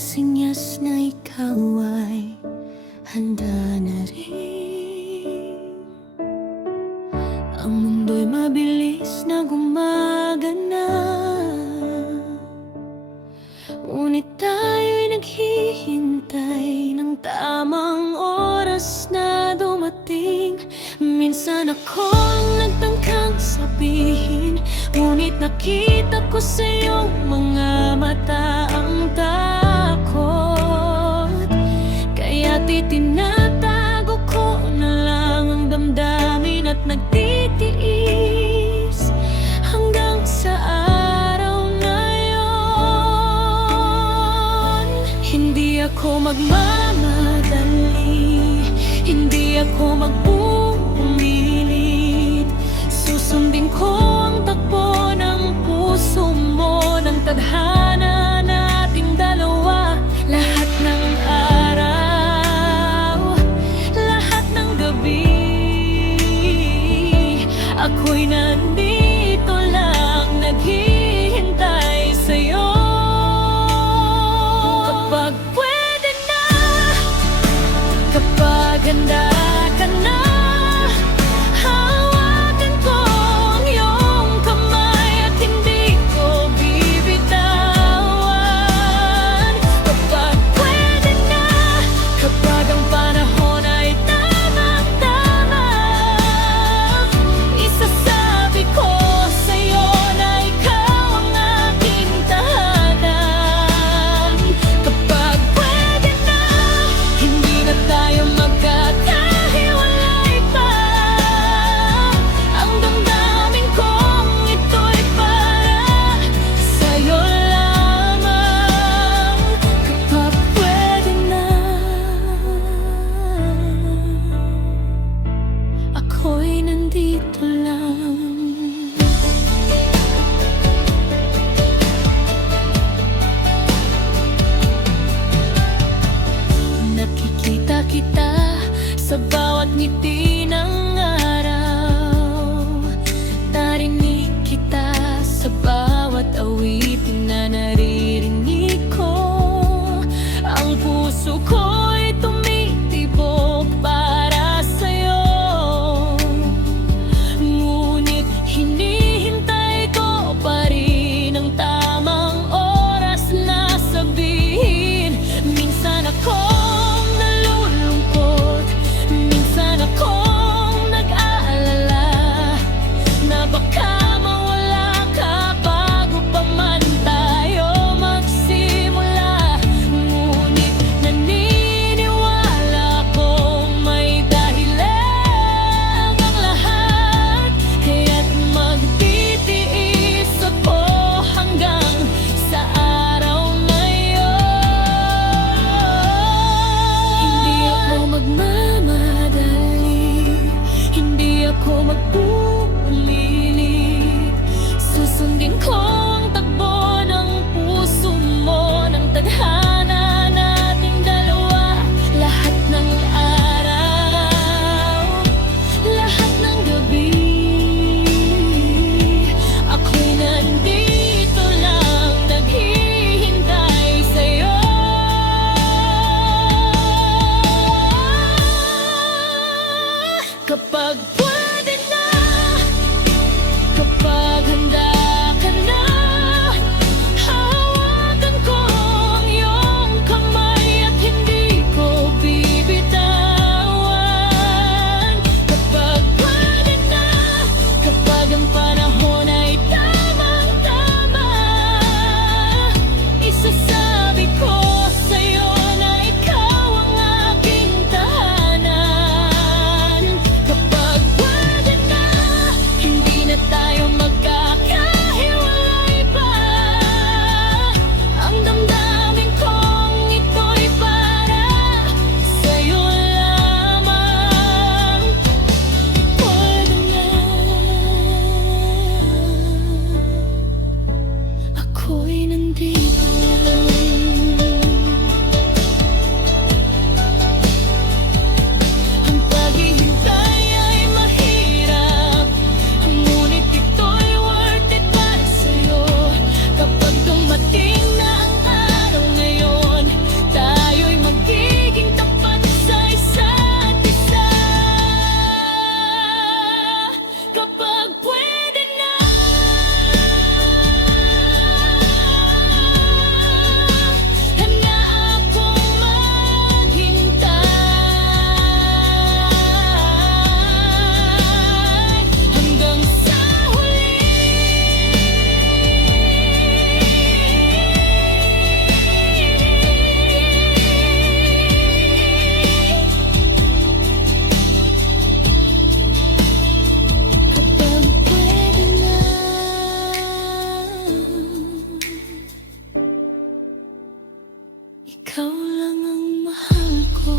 sinyas na ikaw ay handa na rin. Ang mundo'y mabilis na gumagana, ngunit tayo'y naghihintay ng tamang oras na dumating. Minsan ako'ng nagtangkang sabihin, ngunit nakita ko sa iyong mga mata ang takot. Kaya't itinatago ko na lang ang damdamin at nagtitiis hanggang sa araw na yon. Hindi ako magmamadali, hindi ako magpumilit. Susundin ko ang takbo ng puso mo, ng tadhana nating dalawa. Lahat ng araw, lahat ng gabi, ako'y nandito lang naghihintay sa'yo. Kapag pwede na, kapag handa ka na, hawakan ko ang iyong kamay at hindi ko bibitawan. Kapag pwede na, kapag ang panahon ay tamang-tama, isasabi ko sa'yo na ikaw ang aking tahanan. Kapag pwede na, hindi na tayo magkakahiwalay pa. Ang damdamin kong ito'y para sa'yo lamang. Kapag pwede na, ako'y nandito lang. Nakikita kita sa bawat ngiti ng araw, narinig kita sa bawat awitin na naririnig ko. Ang puso ko'y tumitibok para sa'yo, ngunit hinihintay ko pa rin ang tamang oras na sabihin. Minsan akong nalulungkot, minsan akong nag-aalala na baka mawala ka bago pa man tayo magsimula. Ngunit naniniwala kong may dahilan ang lahat, kaya't magtitiis ako hanggang sa araw na yon. Hindi ako magmamadali, hindi ako magpumilit. Susundin ko ang takbo ng puso mo, ng tadhana nating dalawa. Lahat ng araw, lahat ng gabi, ako'y nandito lang naghihintay sa'yo. Kapag pwede na, kapag handa ka na, hawakan ko ang iyong kamay at hindi ko bibitawan. Kapag pwede na, kapag ang panahon ay tamang-tama, isasabi ko sa'yo na ikaw ang aking tahanan. Kapag pwede Ikaw lang ang mahal ko.